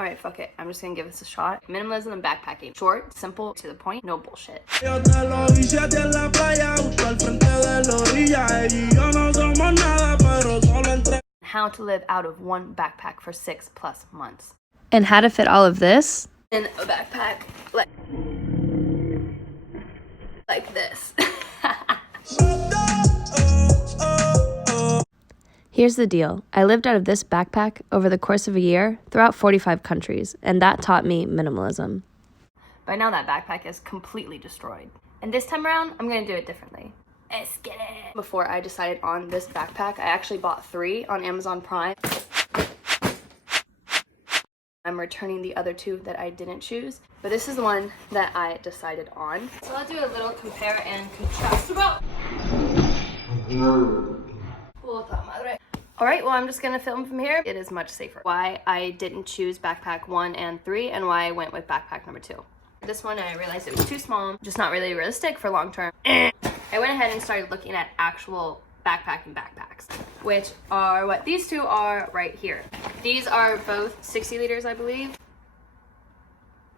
All right, fuck it. I'm just gonna give this a shot. Minimalism and backpacking. Short, simple, to the point, no bullshit. How to live out of one backpack for 6+ months. And how to fit all of this in a backpack like this. Here's the deal. I lived out of this backpack over the course of a year throughout 45 countries, and that taught me minimalism. By now that backpack is completely destroyed. And this time around, I'm gonna do it differently. Let's get it. Before I decided on this backpack, I actually bought 3 on Amazon Prime. I'm returning the other 2 that I didn't choose, but this is the one that I decided on. So I'll do a little compare and contrast. Alright, well I'm just gonna film from here. It is much safer. Why I didn't choose backpack 1 and 3 and why I went with backpack number 2. This one I realized it was too small, just not really realistic for long term. I went ahead and started looking at actual backpacking backpacks, which are what these 2 are right here. These are both 60 liters, I believe.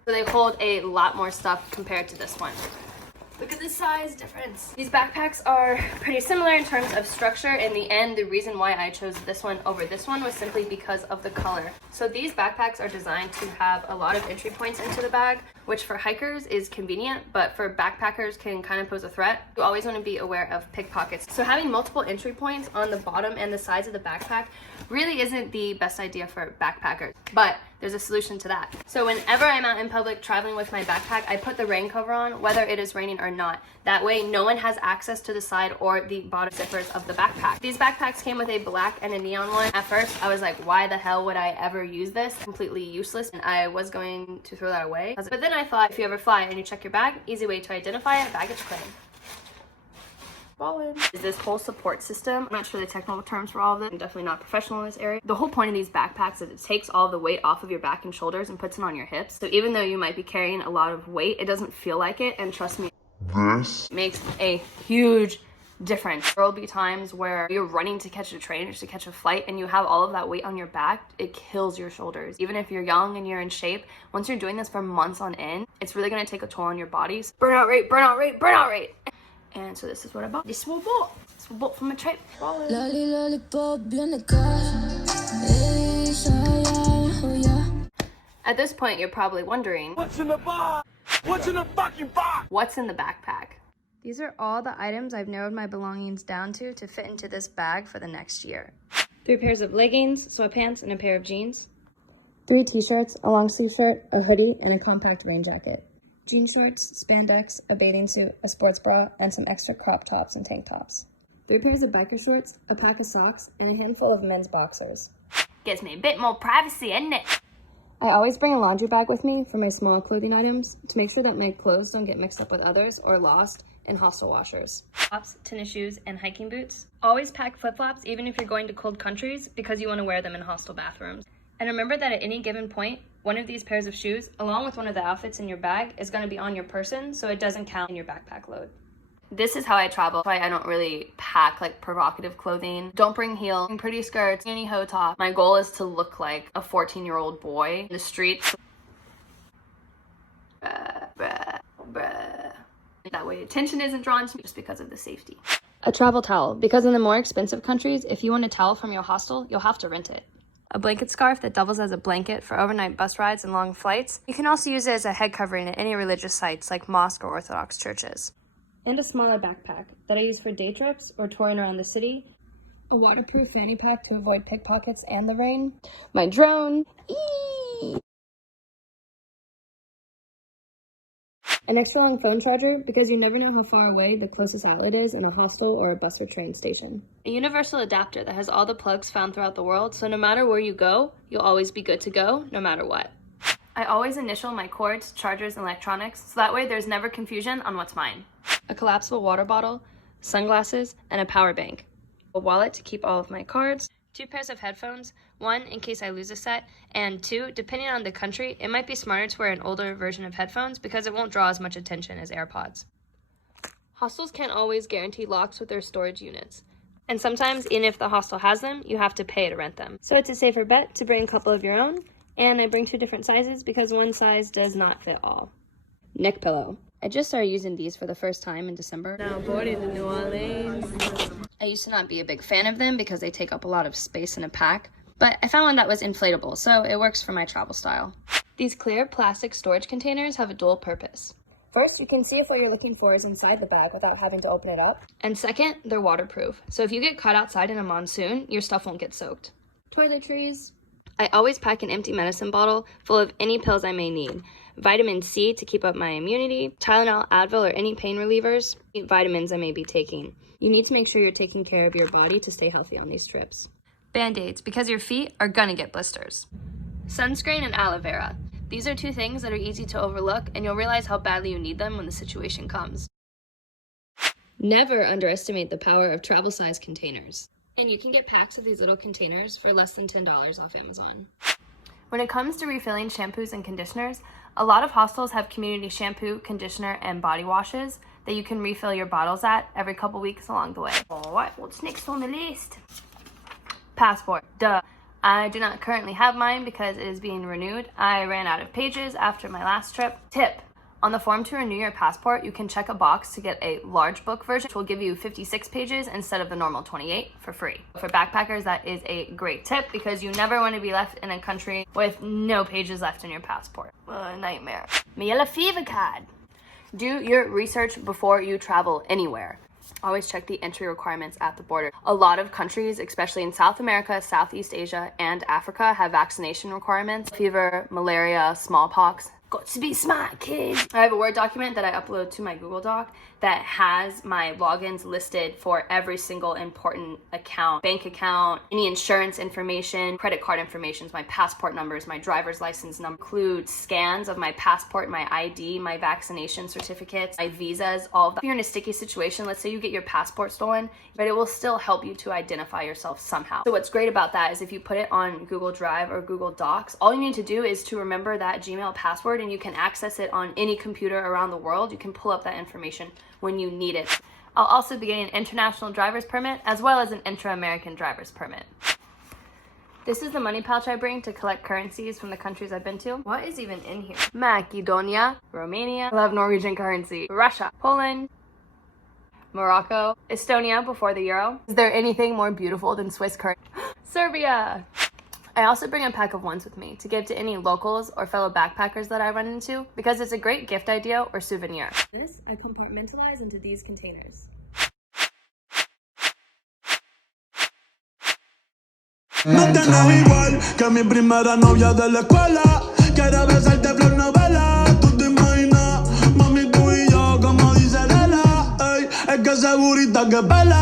So they hold a lot more stuff compared to this one. Look at the size difference. These backpacks are pretty similar in terms of structure. In the end, the reason why I chose this one over this one was simply because of the color. So these backpacks are designed to have a lot of entry points into the bag, which for hikers is convenient, but for backpackers can kind of pose a threat. You always want to be aware of pickpockets. So having multiple entry points on the bottom and the sides of the backpack really isn't the best idea for backpackers, but there's a solution to that. So whenever I'm out in public traveling with my backpack, I put the rain cover on, whether it is raining or not. That way, no one has access to the side or the bottom zippers of the backpack. These backpacks came with a black and a neon one. At first, I was like, why the hell would I ever use this? Completely useless, and I was going to throw that away. But then I thought, if you ever fly and you check your bag, easy way to identify it, baggage claim. Is this whole support system. I'm not sure the technical terms for all of this. I'm definitely not professional in this area. The whole point of these backpacks is it takes all the weight off of your back and shoulders and puts it on your hips. So even though you might be carrying a lot of weight, it doesn't feel like it. And trust me, this makes a huge difference. There will be times where you're running to catch a train or to catch a flight and you have all of that weight on your back. It kills your shoulders. Even if you're young and you're in shape, once you're doing this for months on end, it's really going to take a toll on your bodies. Burnout rate, burnout rate, burnout rate. And so this is what I bought. This was bought from a trip. At this point, you're probably wondering, what's in the box? What's in the fucking box? What's in the backpack? These are all the items I've narrowed my belongings down to fit into this bag for the next year. 3 pairs of leggings, sweatpants, and a pair of jeans. 3 t-shirts, a long sleeve shirt, a hoodie, and a compact rain jacket. Jean shorts, spandex, a bathing suit, a sports bra, and some extra crop tops and tank tops. 3 pairs of biker shorts, a pack of socks, and a handful of men's boxers. Gives me a bit more privacy, isn't it? I always bring a laundry bag with me for my small clothing items to make sure that my clothes don't get mixed up with others or lost in hostile washers. Tops, tennis shoes, and hiking boots. Always pack flip-flops even if you're going to cold countries because you want to wear them in hostile bathrooms. And remember that at any given point, one of these pairs of shoes, along with one of the outfits in your bag, is going to be on your person, so it doesn't count in your backpack load. This is how I travel. That's why I don't really pack like provocative clothing. Don't bring heels, bring pretty skirts, any hoe top. My goal is to look like a 14-year-old boy in the streets. That way attention isn't drawn to me just because of the safety. A travel towel, because in the more expensive countries, if you want a towel from your hostel, you'll have to rent it. A blanket scarf that doubles as a blanket for overnight bus rides and long flights. You can also use it as a head covering at any religious sites like mosque or Orthodox churches. And a smaller backpack that I use for day trips or touring around the city. A waterproof fanny pack to avoid pickpockets and the rain. My drone. An extra long phone charger because you never know how far away the closest outlet is in a hostel or a bus or train station. A universal adapter that has all the plugs found throughout the world, so no matter where you go, you'll always be good to go, no matter what. I always initial my cords, chargers, and electronics, so that way there's never confusion on what's mine. A collapsible water bottle, sunglasses, and a power bank. A wallet to keep all of my cards. 2 pairs of headphones, 1 in case I lose a set, and 2, depending on the country, it might be smarter to wear an older version of headphones because it won't draw as much attention as AirPods. Hostels can't always guarantee locks with their storage units. And sometimes, even if the hostel has them, you have to pay to rent them. So it's a safer bet to bring a couple of your own, And I bring 2 different sizes because one size does not fit all. Neck pillow. I just started using these for the first time in December. Now boarding to New Orleans. I used to not be a big fan of them because they take up a lot of space in a pack, but I found one that was inflatable, so it works for my travel style. These clear plastic storage containers have a dual purpose. First, you can see if what you're looking for is inside the bag without having to open it up. And second, they're waterproof, so if you get caught outside in a monsoon, your stuff won't get soaked. Toiletries. I always pack an empty medicine bottle full of any pills I may need. Vitamin C to keep up my immunity, Tylenol, Advil, or any pain relievers, vitamins I may be taking. You need to make sure you're taking care of your body to stay healthy on these trips. Band-aids, because your feet are gonna get blisters. Sunscreen and aloe vera. These are 2 things that are easy to overlook, and you'll realize how badly you need them when the situation comes. Never underestimate the power of travel size containers. And you can get packs of these little containers for less than $10 off Amazon. When it comes to refilling shampoos and conditioners, a lot of hostels have community shampoo, conditioner, and body washes that you can refill your bottles at every couple weeks along the way. Alright, what's next on the list? Passport. Duh. I do not currently have mine because it is being renewed. I ran out of pages after my last trip. Tip. On the form to renew your passport, you can check a box to get a large book version, which will give you 56 pages instead of the normal 28 for free. For backpackers, that is a great tip because you never want to be left in a country with no pages left in your passport. Nightmare. My yellow fever card. Do your research before you travel anywhere. Always check the entry requirements at the border. A lot of countries, especially in South America, Southeast Asia, and Africa, have vaccination requirements. Fever, malaria, smallpox. Got to be smart, kid. I have a Word document that I upload to my Google Doc that has my logins listed for every single important account, bank account, any insurance information, credit card information, my passport numbers, my driver's license number, includes scans of my passport, my ID, my vaccination certificates, my visas, all of that. If you're in a sticky situation, let's say you get your passport stolen, but it will still help you to identify yourself somehow. So what's great about that is if you put it on Google Drive or Google Docs, all you need to do is to remember that Gmail password and you can access it on any computer around the world. You can pull up that information when you need it. I'll also be getting an international driver's permit as well as an intra-American driver's permit. This is the money pouch I bring to collect currencies from the countries I've been to. What is even in here? Macedonia, Romania, I love Norwegian currency, Russia, Poland, Morocco, Estonia before the euro. Is there anything more beautiful than Swiss currency? Serbia! I also bring a pack of ones with me to give to any locals or fellow backpackers that I run into because it's a great gift idea or souvenir. This I compartmentalize into these containers. Me tienes igual que mi primera novia de la escuela. Quiero besarte flor novela. Tú te imaginas, mami, tú y yo, como dice Lela. Ey, es que ese burrito que pela.